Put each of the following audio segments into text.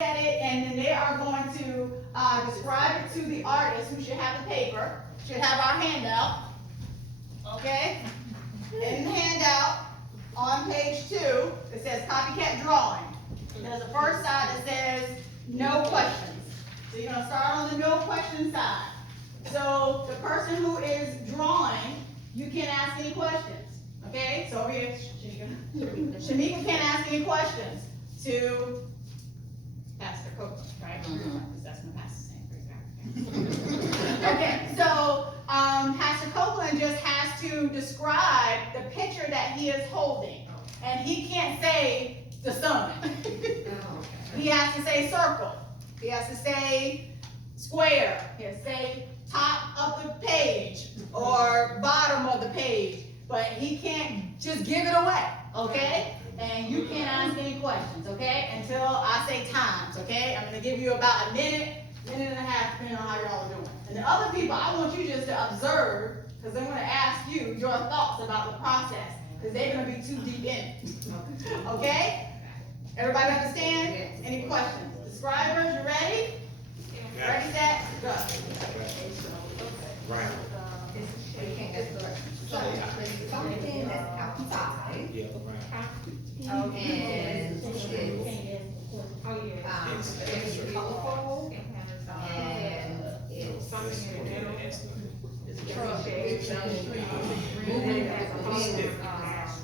at it, and then they are going to describe it to the artist, who should have the paper, should have our handout, okay? In the handout, on page 2, it says copycat drawing. There's a first side that says no questions. So you're going to start on the no question side. So the person who is drawing, you can't ask any questions, okay? So over here, Shamika can't ask any questions to Pastor Copeland, right? That's going to pass the same. Okay, so Pastor Copeland just has to describe the picture that he is holding, and he can't say the sun. He has to say circle. He has to say square. He has to say top of the page or bottom of the page, but he can't just give it away, okay? And you can't ask any questions, okay? Until I say times, okay? I'm gonna give you about a minute and a half, depending on how y'all are doing. And the other people, I want you just to observe, because I'm gonna ask you your thoughts about the process, because they're gonna be too deep in it, okay? Everybody understand? Yes. Any questions? Describers, you ready? Yeah. Ready, set, go. Right. Something that's outside. Yeah, right. And it's colorful. And it's something in the middle. moving as the wind is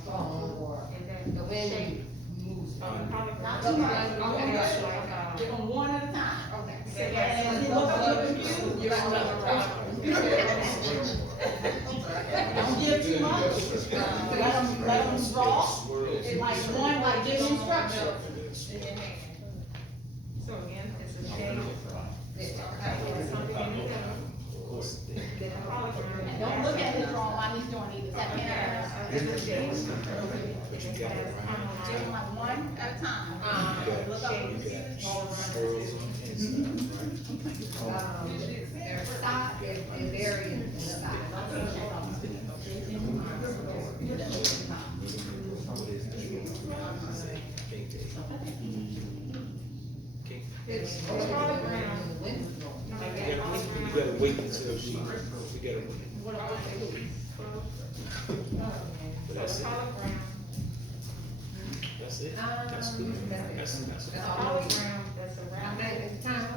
strong, and the wind moves. Not too much. Okay. Give them one at a time. Okay. And if you look up your confused, you're don't give too much. Let them draw. It's like one, like give instructions. So again, it's a shade. Something in the middle. And don't look at his drawing while he's doing it. Is that do them like one at a time. Look up your confused. Their side, they vary in the size. It's You gotta wait until she, you gotta wait. But that's it. That's it. That's good. That's all we that's around. It's time up.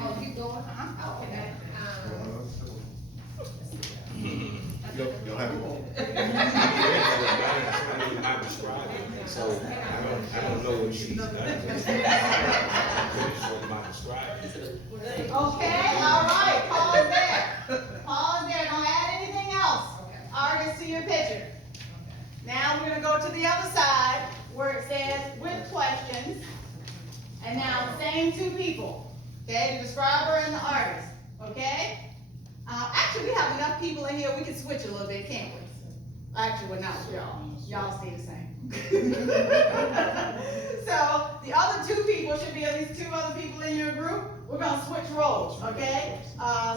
Oh, keep going? Okay. You'll have it. I described it, so I don't know what she's done. Okay, all right, pause there. Pause there, don't add anything else. Artist to your picture. Now we're gonna go to the other side where it says with questions. And now same two people, okay, the describer and the artist, okay? Actually, we have enough people in here, we can switch a little bit, can't we? Actually, we're not, y'all stay the same. So, the other two people should be at least two other people in your group. We're gonna switch roles, okay?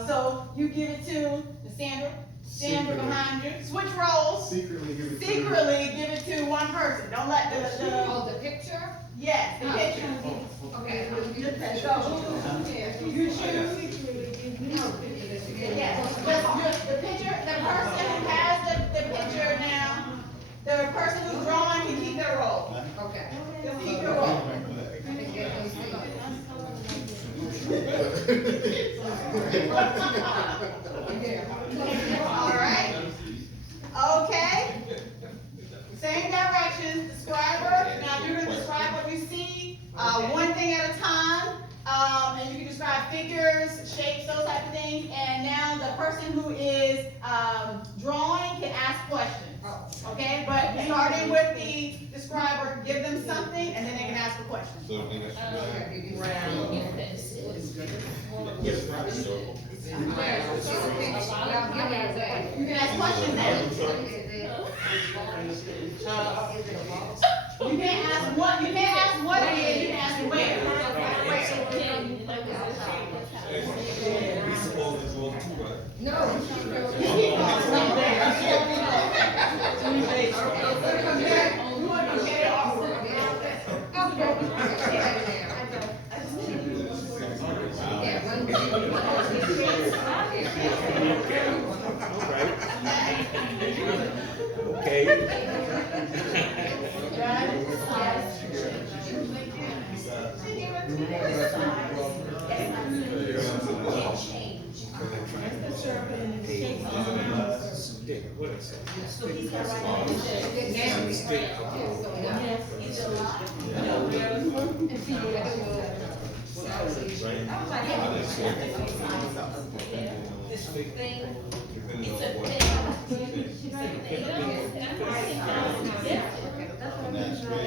So, you give it to Sandra behind you. Switch roles. Secretly give it Secretly give it to one person. Don't let the picture? Yes, the picture. Okay. So, you choose. Yes, just the picture, the person who has the picture now, the person who's drawing can keep their role. Okay. Just keep your role. All right. Okay. Same direction, describer. Now you're gonna describe what you see, one thing at a time. And you can describe figures, shapes, those type of things. And now the person who is drawing can ask questions. Okay, but starting with the describer, give them something, and then they can ask a question. So, You can ask questions now. You can't ask what it is, you can ask where. No. You want to compare So he's got right now.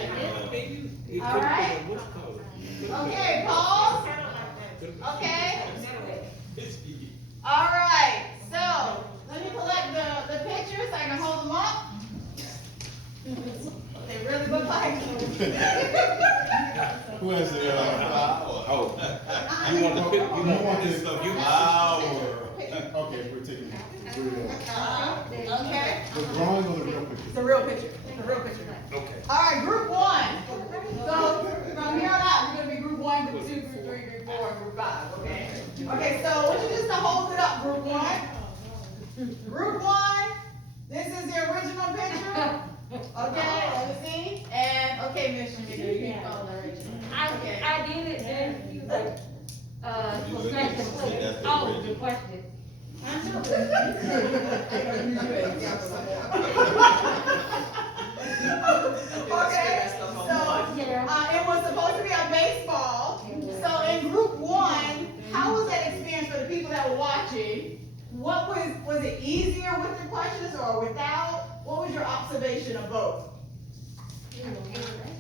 All right. Okay, pause. Okay. All right. So let me collect the pictures so I can hold them up. They really look like. Who has the, You want to pick, you want this stuff, you. okay, we're taking Okay. the drawing or the real picture? The real picture. The real picture. Okay. All right, group one. So from here on out, we're gonna be group one, group two, group three, group four, and group five. Okay. Okay. So I want you just to hold it up, group one. Group one. This is the original picture. Okay. Let me see. And okay, Miss Shamika, you can follow the original. Okay. I did it, then he was like, for question, oh, the question. Okay, so, it was supposed to be a baseball. So in group one, how was that experience for the people that were watching? What was it easier with the questions or without? What was your observation of both?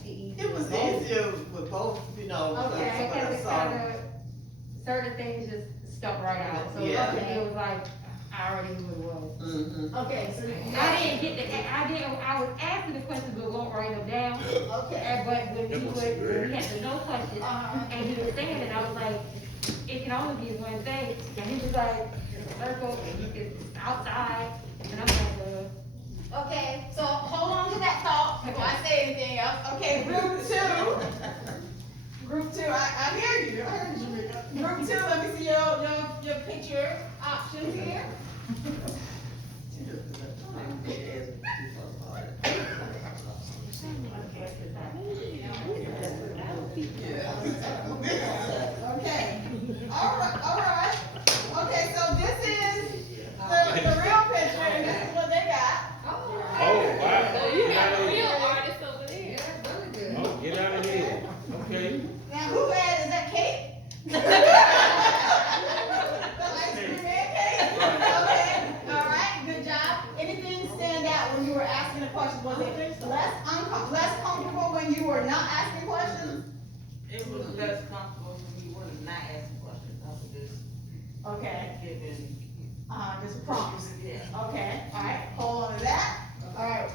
It was easier with both, you know. Okay. Because it kind of, certain things just stuck right out, so Yeah. it was like, I already knew what it was. Mm-hmm. Okay, so I was asking the questions, but won't write them down. okay. And but when we had the no questions, and he was saying it, I was like, it can only be one thing. And he was like, circle, and it's outside, and I'm like, Okay, so hold on to that thought before I say anything else. Okay, group two. Group two, I hear you. I heard you, Rika. Group two, let me see your picture options here. Okay. All right. Okay, so this is the real picture, and this is what they got. Oh, wow. So you have a Get real out artist over there. of here. Oh, get out of here. Okay. Now, who had, is that Kate? The ice cream man, Kate? Okay, all right, good job. Anything stand out when you were asking a question? Was it less comfortable when you were not asking questions? It was less comfortable when we were not asking questions. I was just Okay, giving. just prompts. Yeah. Okay, all right, hold on to that. All right,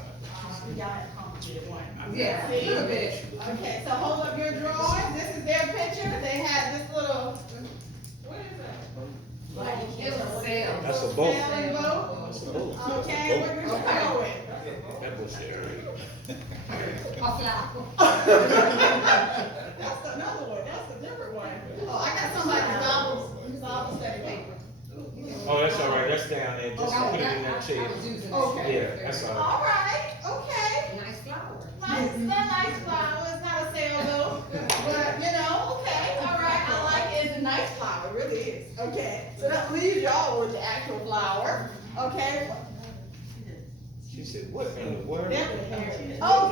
we got a complicated one. Yeah, See? a little bit. Okay, so hold up your drawing. This is their picture. They had this little What is that? It was sales. That's a boat. sailing boat. That's a boat. Okay, what did you go with? That was there, That's another one, that's a different one. Oh, I got somebody's novel study paper. Oh, that's all right, that's down there, just put it in that chair. Okay. Yeah, that's all right. All right, okay. Nice flower. Nice flower, it's not a sailboat, but you know, okay, all right, I like it, it's a nice flower, it really is. Okay, so that leaves y'all with the actual flower, okay? She said, what in the world? Okay, all right.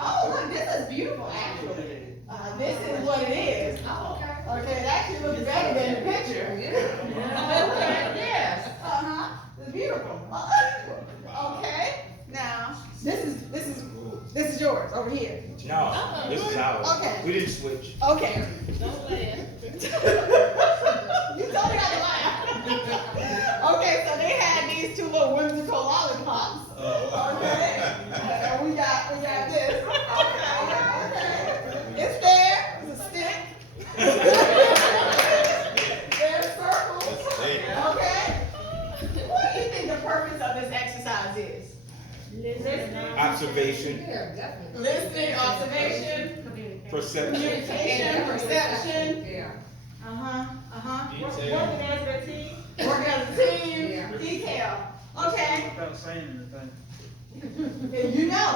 Oh, look, this is beautiful, actually. This is what it is. Okay, it actually looks better than the picture. Okay, yes, it's beautiful. Okay, now, this is yours, over here. No, this is ours. Okay. We didn't switch. Okay. Don't laugh. You told me not to laugh. Okay, so they had these two little whimsical lollipops. Okay, and we got this. Okay. It's there, it's a stick. There's circles. Okay. What do you think the purpose of this exercise is? Observation, Yeah, definitely. Listening, observation, perception. communication, perception. Yeah. Working as a team. Work as a team, Yeah. detail. Okay. Without saying anything. You know.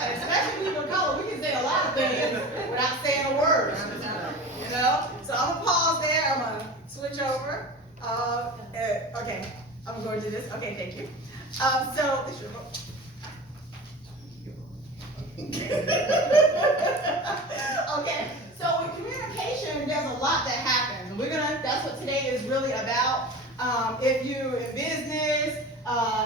Especially people of color, we can say a lot of things without saying a word. You know? So I'm gonna pause there, I'm gonna switch over. Okay, I'm I'm going to do this, okay, thank you. So, this your vote. Okay, so in communication, there's a lot that happens. That's what today is really about. If you're in business,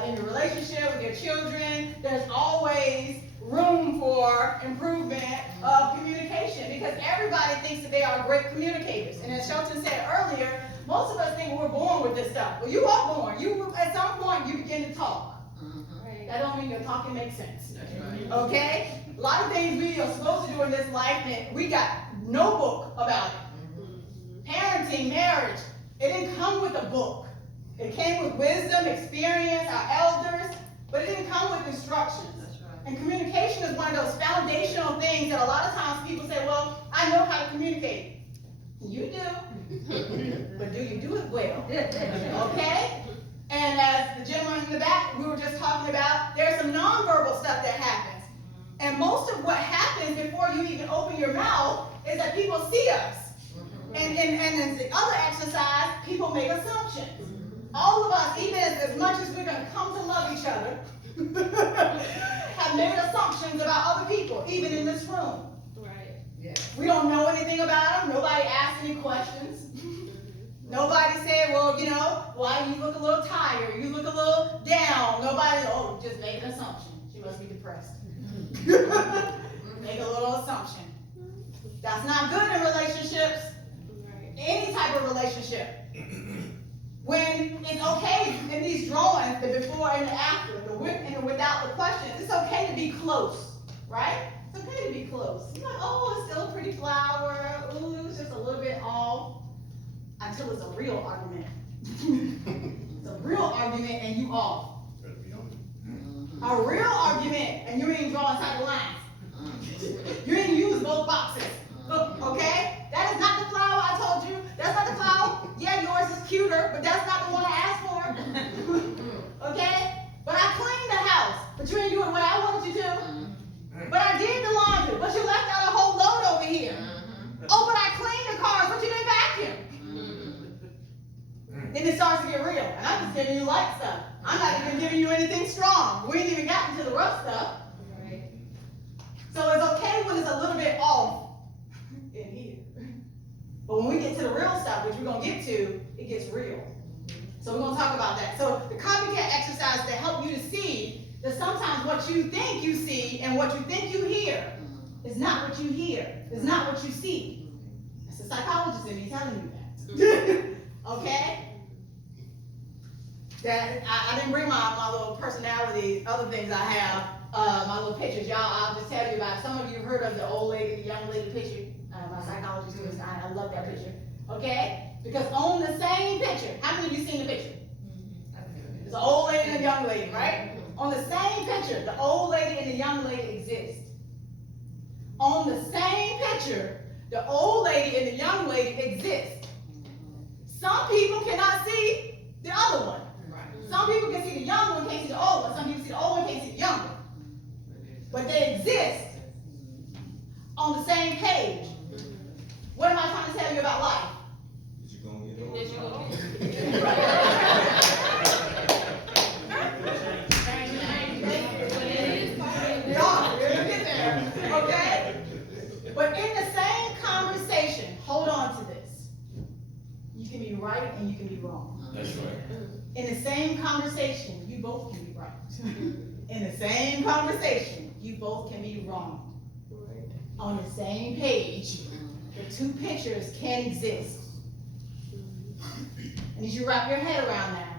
in your relationship with your children, there's always room for improvement of communication because everybody thinks that they are great communicators. And as Shelton said earlier, most of us think we're born with this stuff. Well, you are born. At some point, you begin to talk. That don't mean your talking makes sense. Okay? A lot of things we are supposed to do in this life, and we got no book about it. Parenting, marriage, it didn't come with a book. It came with wisdom, experience, our elders, but it didn't come with instructions. And communication is one of those foundational things that a lot of times people say, well, I know how to communicate. You do, but do you do it well? Okay? And as the gentleman in the back, we were just talking about, there's some nonverbal stuff that happens. And most of what happens before you even open your mouth is that people see us. And in the other exercise, people make assumptions. All of us, even as much as we're going to come to love each other, have made assumptions about other people, even in this room. Right. Yeah. We don't know anything about them. Nobody asked any questions. Nobody said, well, you know, why you look a little tired? You look a little down. Nobody, oh, just make an assumption. She must be depressed. Make a little assumption. That's not good in relationships. Any type of relationship. When it's okay in these drawings, the before and the after, the with and the without the question, it's okay to be close, right? It's okay to be close. You're like, oh, it's still a pretty flower. Ooh, it was just a little bit off. Until it's a real argument. It's a real argument and you off. A real argument and you ain't drawing inside the lines. You ain't use both boxes. Okay? That is not the flower I told you. That's not the flower. Yeah, yours is cuter, but that's not the one I asked for. Okay? But I cleaned the house, but you ain't doing what I wanted you to. But I did the laundry, but you left out a whole load over here. Oh, but I cleaned the cars, but you didn't vacuum. Then it starts to get real. And I'm just giving you light stuff. I'm not even giving you anything strong. We ain't even gotten to the rough stuff. Right. So it's okay when it's a little bit off in here. But when we get to the real stuff, which we're going to get to, it gets real. So we're going to talk about that. So the copycat exercise to help you to see that sometimes what you think you see and what you think you hear is not what you hear. It's not what you see. That's the psychologist in me telling you that. Okay? That I didn't bring my little personality, other things I have, my little pictures. Y'all, I'll just tell you about it. Some of you heard of the old lady, the young lady picture. My psychology students, I love that picture. Okay? Because on the same picture, how many of you seen the picture? It's an old lady and a young lady, right? On the same picture, the old lady and the young lady exist. On the same picture, the old lady and the young lady exist. Some people cannot see the other one. Some people can see the young one, can't see the old one. Some people see the old one, can't see the young one. But they exist on the same page. What am I trying to tell you about life? Is you gonna get on? That you gonna We are. We're gonna get there. Okay? But in the same conversation, hold on to this. You can be right and you can be wrong. That's right. In the same conversation, you both can be right. In the same conversation, you both can be wrong. On the same page, the two pictures can exist. And as you wrap your head around that,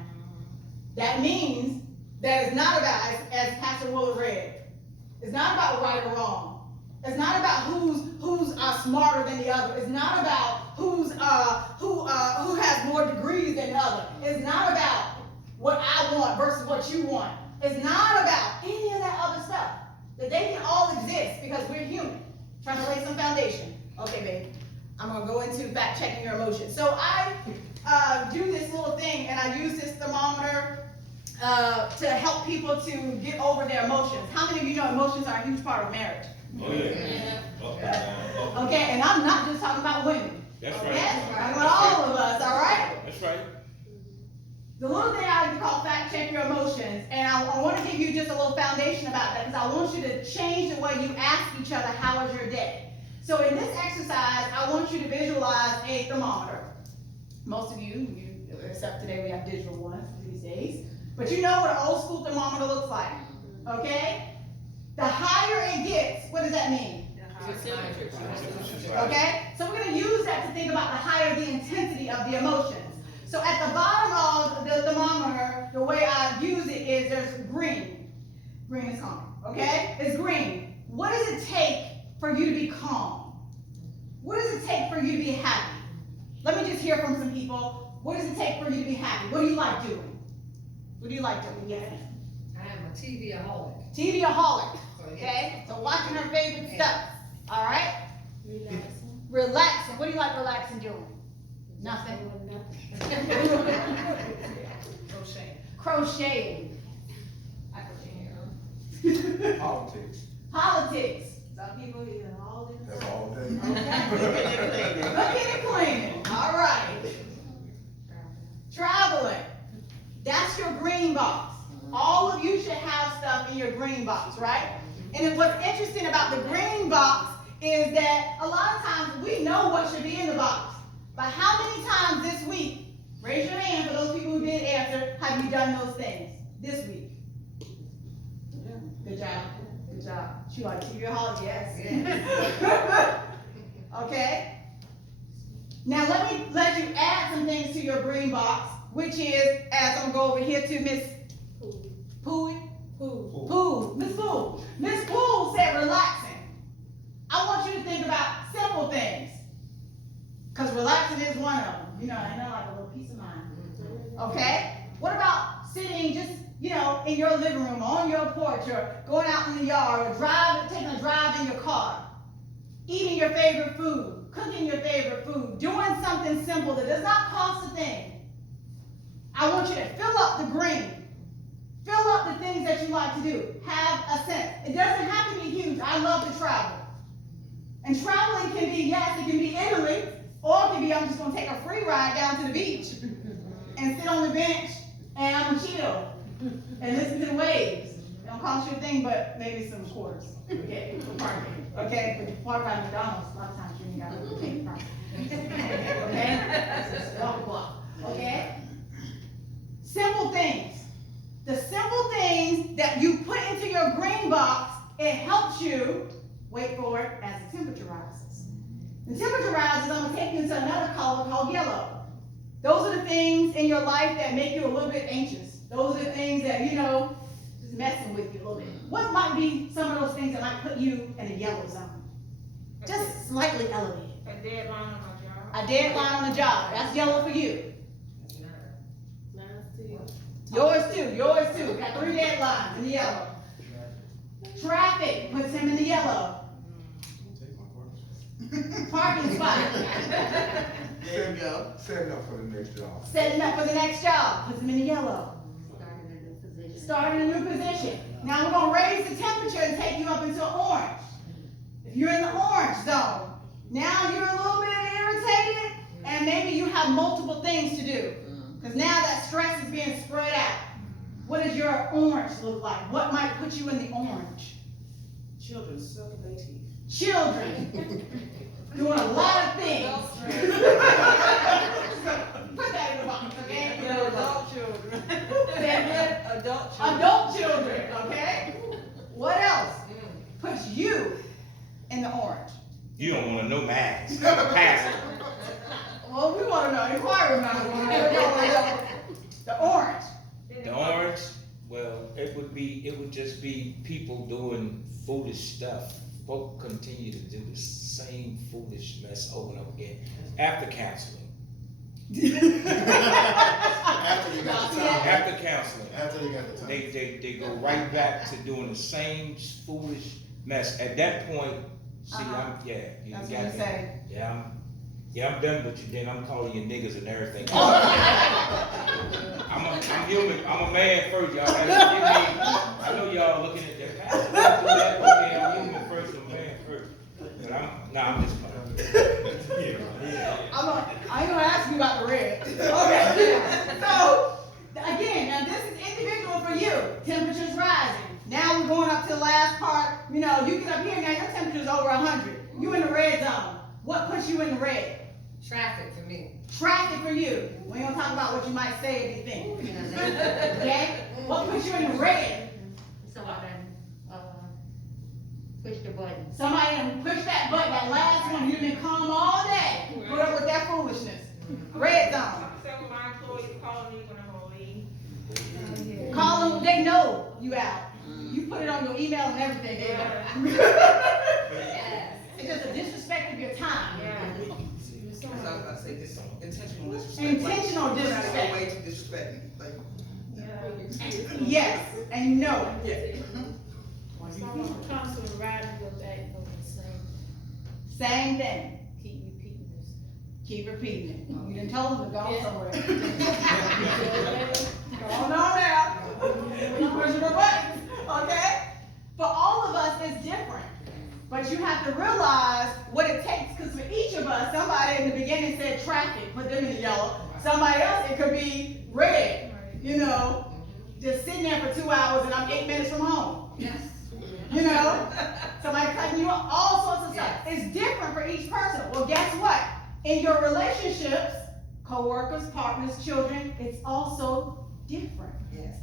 that means that it's not about, as Pastor Willard read, it's not about right or wrong. It's not about who's smarter than the other. It's not about who has more degrees than the other. It's not about what I want versus what you want. It's not about any of that other stuff. That they can all exist because we're human. Trying to lay some foundation. Okay, babe. I'm gonna go into fact checking your emotions. So I do this little thing and I use this thermometer to help people to get over their emotions. How many of you know emotions are a huge part of marriage? Oh, yeah. Okay, and I'm not just talking about women. That's okay? right. I'm talking about all of us, all right? That's right. The little thing I like to call fact check your emotions, and I want to give you just a little foundation about that because I want you to change the way you ask each other, how was your day? So in this exercise, I want you to visualize a thermometer. Most of you, except today we have digital ones these days, but you know what an old school thermometer looks like, okay? The higher it gets, what does that mean? Okay, so we're going to use that to think about the higher the intensity of the emotions. So at the bottom of the thermometer, the way I use it is there's green. Green is calm, okay? It's green. What does it take for you to be calm? What does it take for you to be happy? Let me just hear from some people. What does it take for you to be happy? What do you like doing? What do you like doing? Yes. I am a TV-aholic. TV-aholic, okay? So watching her favorite stuff, all right? Relaxing. What do you like relaxing doing? Nothing. Crocheting. I crochet. Politics. Politics. Some people even all in the That's all day. Okay. Cooking and cleaning. All right. Traveling. That's your green box. All of you should have stuff in your green box, right? And then what's interesting about the green box is that a lot of times we know what should be in the box. But how many times this week, raise your hand for those people who did answer, have you done those things this week? Good job. Good job. She like TV-aholic, yes. Okay. Now let you add some things to your green box, which is, as I'm gonna go over here to Miss Pooey. Pooh. Miss Pooh. Miss Pooh said relaxing. I want you to think about simple things. Because relaxing is one of them. You know, I know, like a little peace of mind. Okay? What about sitting just, in your living room, on your porch, or going out in the yard, or taking a drive in your car, eating your favorite food, cooking your favorite food, doing something simple that does not cost a thing. I want you to fill up the green. Fill up the things that you like to do. Have a sense. It doesn't have to be huge. I love to travel. And traveling can be, yes, it can be Italy, or it can be, I'm just going to take a free ride down to the beach and sit on the bench and I'm chill and listen to the waves. It don't cost you a thing, but maybe some quarters, okay, for parking. Okay, but you park by McDonald's, a lot of times you ain't got to pay the price. Okay? Walk a block. Okay? Simple things. The simple things that you put into your green box, it helps you, wait for it, as the temperature rises. The temperature rises, I'm going to take you into another color called yellow. Those are the things in your life that make you a little bit anxious. Those are the things that, just messing with you a little bit. What might be some of those things that might put you in a yellow zone? Just slightly elevated. A deadline on my job. A deadline on the job. That's yellow for you. Yours too. Got 3 deadlines in the yellow. Traffic puts him in the yellow. Parking spot. There you go. Setting up for the next job. Setting up for the next job puts him in the yellow. Starting a new position. Starting a new position. Now we're going to raise the temperature and take you up into orange. If you're in the orange zone, now you're a little bit irritated and maybe you have multiple things to do. Because now that stress is being spread out. What does your orange look like? What might put you in the orange? Children sucking their teeth. Children. Doing a lot of things. Put that in the box, okay? Adult children. Adult children. Adult children, okay? What else puts you in the orange? You don't want to know math. Pass it. Well, we want to know. Inquiry about the orange. The orange, well, it would just be people doing foolish stuff. Folk continue to do the same foolish mess over and over again after counseling. After they got the time. After counseling, After they got the time. they go right back to doing the same foolish mess. At that point, see, you That's got what you me. say. I'm done with you. Then I'm calling you niggas and everything. I'm human. I'm a man first, y'all. I know y'all looking at that. Okay, I'm human first, I'm a man first. But I'm just playing. I ain't gonna ask you about the red. Okay. So know, you get up here now, your temperature's over 100. You in the red zone. What puts you in the red? Traffic for me. Traffic for you. We don't talk about what you might say if you think. Okay? What puts you in the red? Somebody, push the button. Somebody done push that button, that last one, you've been calm all day. Put up with that foolishness. Red zone. Some of my employees call me when I'm on leave. Call them, they know you out. You put it on your email and everything, they know. Yes. It's just a disrespect of your time. That's what I was about to say, this intentional disrespect. Intentional Like, disrespect. way to disrespect me, like. Yes, and you know it. Yeah. Someone comes to the riding your back for the same, Same thing. keep repeating this. Keep repeating it. You done told them to go Yeah. somewhere. Go on now. You pushing the buttons, okay? For all of us, it's different. But you have to realize what it takes, because for each of us, somebody in the beginning said traffic, put them in the yellow. Somebody else, it could be red, you know, just sitting there for 2 hours and I'm 8 minutes from home. Yes. You know, somebody cutting you off, all sorts of stuff. It's different for each person. Well, guess what? In your relationships, co-workers, partners, children, it's also different. Yes.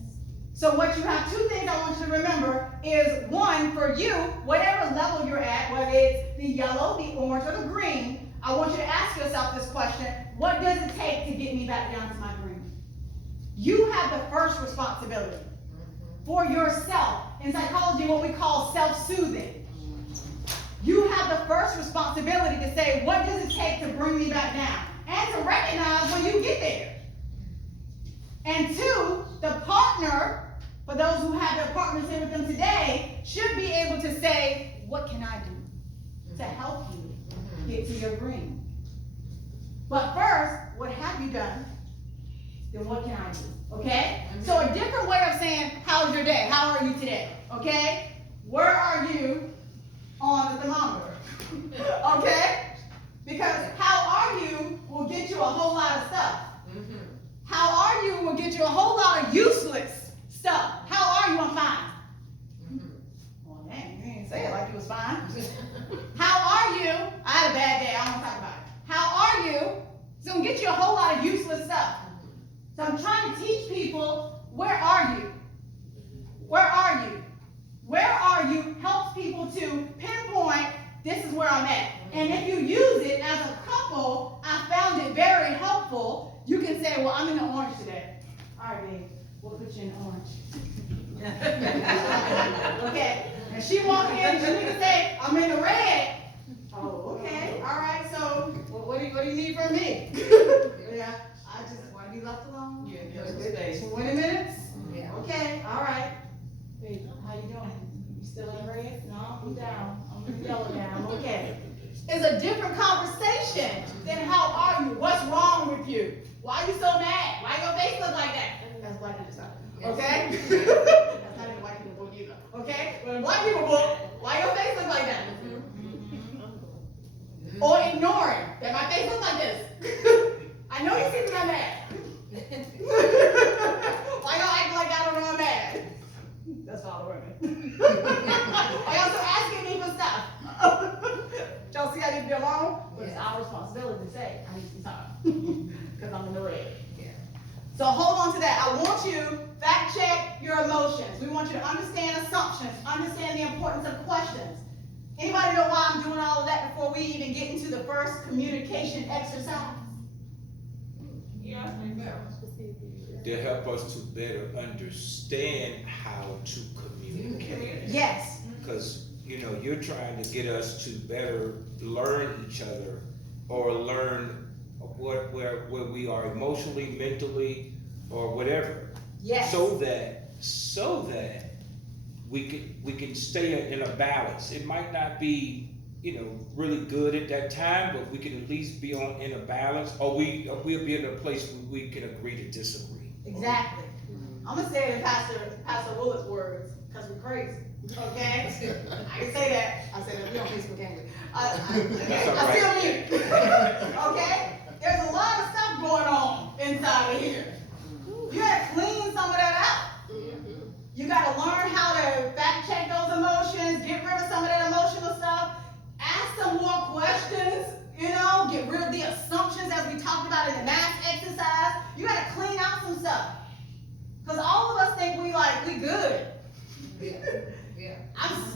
So what you have, two things I want you to remember is, one, for you, whatever level you're at, whether it's the yellow, the orange, or the green, I want you to ask yourself this question: what does it take to get me back down to my green? You have the first responsibility for yourself. In psychology, what we call self-soothing. You have the first responsibility to say, what does it take to bring me back down? And to recognize when you get there. And two, the partner, for those who have their partners here with them today, should be able to say, what can I do to help you get to your green? But first, what have you done? Then what can I do? Okay? So a different way of saying, how's your day? How are you today? Okay? Where are you on the thermometer? Okay? Because how are you will get you a whole lot of stuff. How are you will get you a whole lot of useless stuff. How are you? I'm fine. Well, dang, you didn't say it like you was fine. How are you? I had a bad day. I don't want to talk about it. How are you? It's going to get you a whole lot of useless stuff. So I'm trying to teach people, where are you? Where are you? Where are you helps people to pinpoint, this is where I'm at. And if you use it as a couple, I found it very helpful. You can say, well, I'm in the orange today. All right, babe, we'll put you in the orange. Okay, and she walked in and she need to say, I'm in the red. Oh, okay, all right, so well, what do you need from me? Yeah, I just want to be left alone. Yeah, 20 minutes? Yeah. Okay, all right. Babe, how you doing? You still in the red? No, I'm down. I'm in the yellow now. I'm okay. It's a different conversation than how are you? What's wrong with you? Why are you so mad? Why your face look like that? That's black people stuff. Okay? That's not in the white people book either. Okay? But in black people book, why your face look like that? Or ignoring that my face look like this. I know you see me, I'm mad. Why y'all acting like I don't know I'm mad? That's all the women. Why y'all so asking me for stuff? Y'all see I need to be alone? But it's our responsibility to say, I need some time. Because I'm in the red. Yeah. So hold on to that. I want you, fact check your emotions. We want you to understand assumptions, understand the importance of questions. Anybody know why I'm doing all of that before we even get into the first communication exercise? Yeah. To help us to better understand how to communicate. Yes. Because, you know, you're trying to get us to better learn each other, or learn where we are emotionally, mentally, or whatever. Yes. So that we can stay in a balance. It might not be, you know, really good at that time, but we can at least be in a balance, or we'll be in a place where we can agree to disagree. Exactly. I'm gonna say it in Pastor Willard's words, because we're crazy. Okay? I can say that. I said that we on Facebook, can't we? That's all I right. still mute. Okay? There's a lot of stuff going on inside of here. You gotta clean some of that out. You gotta learn how to fact check those emotions, get rid of some of that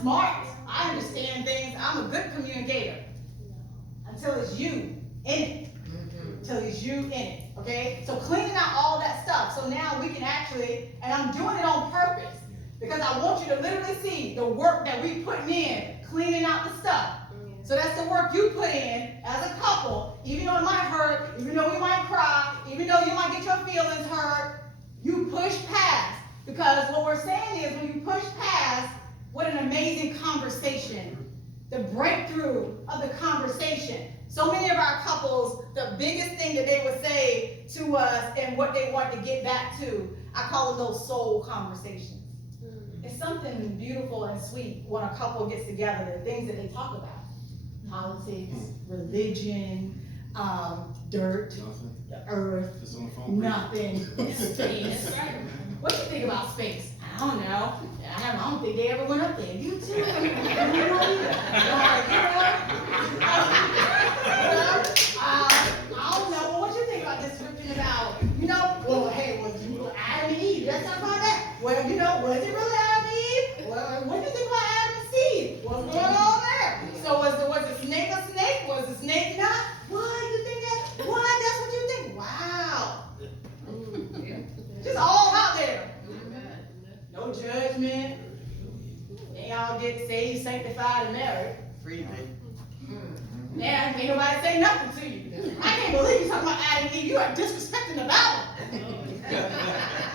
smart. I understand things. I'm a good communicator. Until it's you in it. Until it's you in it. Okay? So cleaning out all that stuff. So now we can actually, and I'm doing it on purpose, because I want you to literally see the work that we putting in, cleaning out the stuff. So that's the work you put in as a couple, even though it might hurt, even though we might cry, even though you might get your feelings hurt, you push past. Because what we're saying is when you push past, what an amazing conversation. The breakthrough of the conversation. So many of our couples, the biggest thing that they would say to us and what they want to get back to, I call them those soul conversations. It's something beautiful and sweet when a couple gets together, the things that they talk about. Politics, religion, dirt, the earth, nothing, space. What do you think about space? I don't know. I don't think they ever went up there. You too? I don't know. Well, what do you think about this description about, well, hey, was Adam and Eve? Let's talk about that. Well, was it really Adam and Eve? Well, what do you think about Adam and Steve? What's going on there? So was the snake a snake? Was the snake not? Why you think that? Why? That's what you think? Wow. Just all out there. No judgment. They all get saved, sanctified, and married. Freedom. Yeah, ain't nobody say nothing to you. I can't believe you talking about Adam and Eve. You are disrespecting the Bible.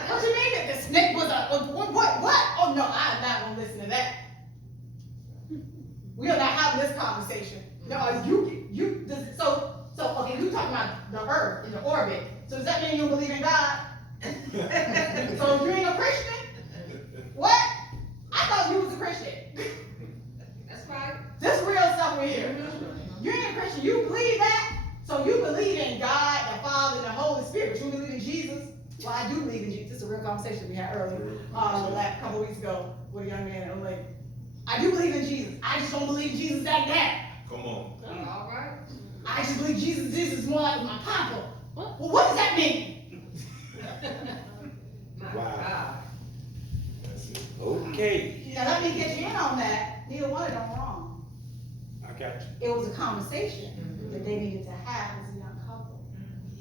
What you mean that the snake was what? Oh no, I'm not gonna listen to that. We are not having this conversation. No, okay, you talking about the earth in the orbit. So does that mean you don't believe in God? So you ain't a Christian? What? I thought you was a Christian. That's right. This real stuff we're here. You ain't a Christian. You believe that? So you believe in God, the Father, and the Holy Spirit. You believe in Jesus? Well, I do believe in Jesus. This is a real conversation we had earlier, a couple weeks ago with a young man. I'm like, I do believe in Jesus. I just don't believe in Jesus like that. Come on. All right. I just believe Jesus is more like my papa. Well, what does that mean? My Wow. God. Okay, Now let me get you in on that. Neither one of them wrong. I got you. It was a conversation that they needed to have as a young couple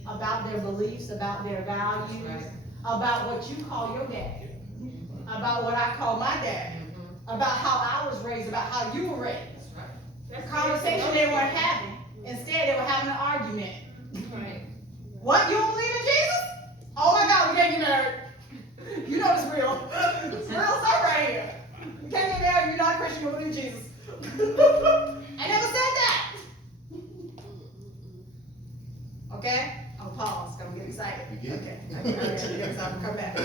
about their beliefs, about their values, about what you call your dad, about what I call my dad, about how I was raised, about how you were raised. The conversation they weren't having. Instead, they were having an argument. Right. What? You don't believe in Jesus? Oh my God, we can't get married. You know it's real. It's real stuff right here. You can't get married, you're not a Christian, you don't believe in Jesus. I never said that. Okay? I'm gonna pause, I'm getting excited. You get Okay. I'm getting excited, come back.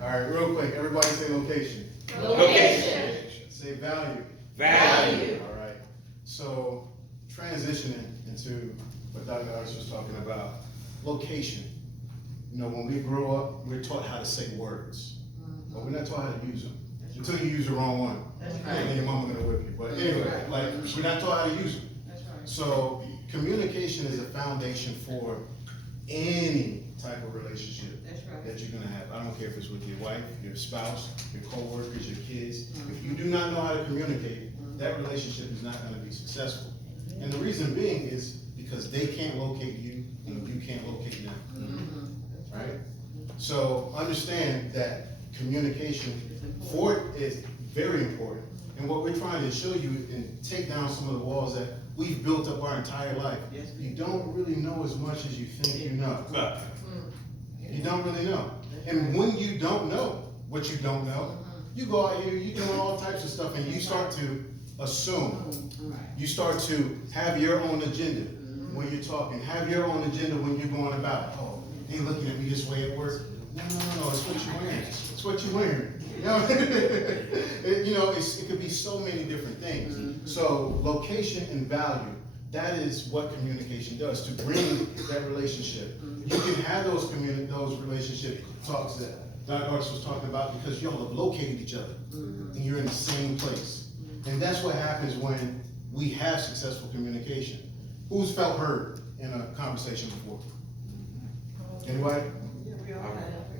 All right, real quick, everybody say location. Location. Say value. Value. All right. So transitioning into what Dr. Artis was talking about, location. When we grow up, we're taught how to say words, but we're not taught how to use them. Until you use the wrong one. That's And right. then your mama gonna whip you. But anyway, we're not taught how to use them. That's right. So communication is a foundation for any type of relationship That's right. that you're gonna have. I don't care if it's with your wife, your spouse, your coworkers, your kids. If you do not know how to communicate, that relationship is not gonna be successful. And the reason being is because they can't locate you and you can't locate them. Right? So understand that communication is very important. And what we're trying to show you and take down some of the walls that we've built up our entire life. You don't really know as much as you think you know. You don't really know. And when you don't know what you don't know, you go out here, you do all types of stuff, and you start to assume. You start to have your own agenda when you're talking, have your own agenda when you're going about. Oh, they looking at me this way at work. No, it's what you're wearing. It's what you're wearing. It could be so many different things. So location and value, that is what communication does to bring that relationship. You can have those relationship talks that Dr. Artis was talking about because y'all have located each other and you're in the same place. And that's what happens when we have successful communication. Who's felt heard in a conversation before? Anybody?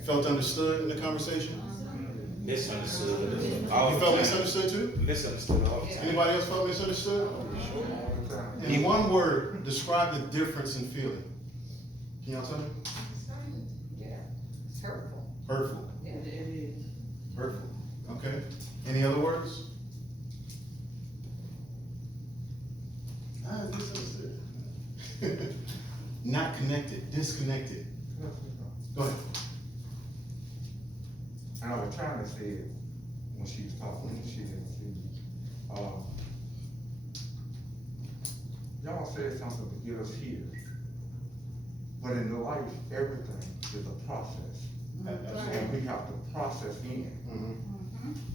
Felt understood in the conversation? Misunderstood. All You the felt time. misunderstood too? Misunderstood all the time. Anybody else felt misunderstood? In one word, describe the difference in feeling. Can y'all tell me? Yeah, it's hurtful. Hurtful. Yeah, it is. Hurtful. Okay. Any other words? Misunderstood. Not connected, disconnected. Go ahead. And I was trying to say it when she was talking, she didn't see me. Y'all said something to get us here. But in life, everything is a process. And we have to process in.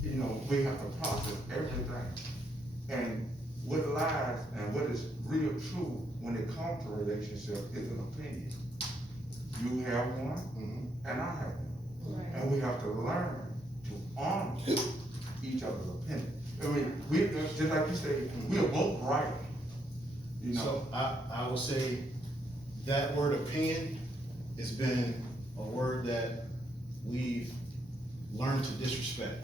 You know, we have to process everything. And what lies and what is real true when it comes to relationship is an opinion. You have one, and I have one. And we have to learn to honor each other's opinion. I mean, we, just like you say, we are both right. You know. So I will say that word opinion has been a word that we've learned to disrespect.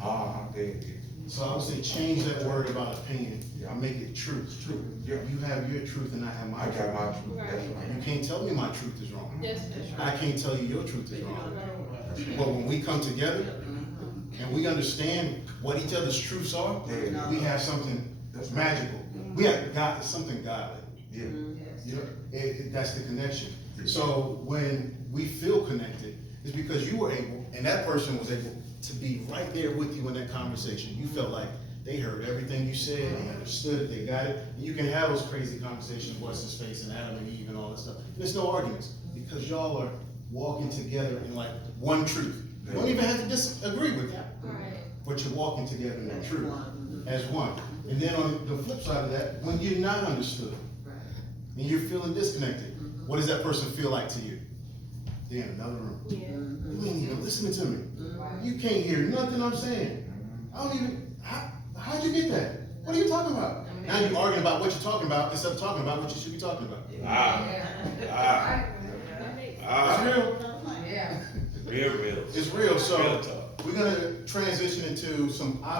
There it is. So I would say change that word about opinion and make it truth. It's true. Yeah. You have your truth and I have my I truth. got my truth. That's right. You can't tell me my truth is wrong. That's I can't tell you your truth is wrong. But when we come together and we understand what each other's truths are, we have something that's magical. We have God, something godly. Yeah. You know, that's the connection. So when we feel connected, it's because you were able, and that person was able to be right there with you in that conversation. You felt like they heard everything you said, they understood it, they got it. And you can have those crazy conversations, what's his face and Adam and Eve and all that stuff. There's no arguments because y'all are walking together in like one truth. You don't even have to disagree with that, but you're walking together in that truth as one. And then on the flip side of that, when you're not understood and you're feeling disconnected, what does that person feel like to you? They're in another room. You ain't even listening to me. You can't hear nothing I'm saying. I don't even, how'd you get that? What are you talking about? Now you're arguing about what you're talking about instead of talking about what you should be talking about. It's real. Yeah. Real. It's real. So Real talk. we're gonna transition into some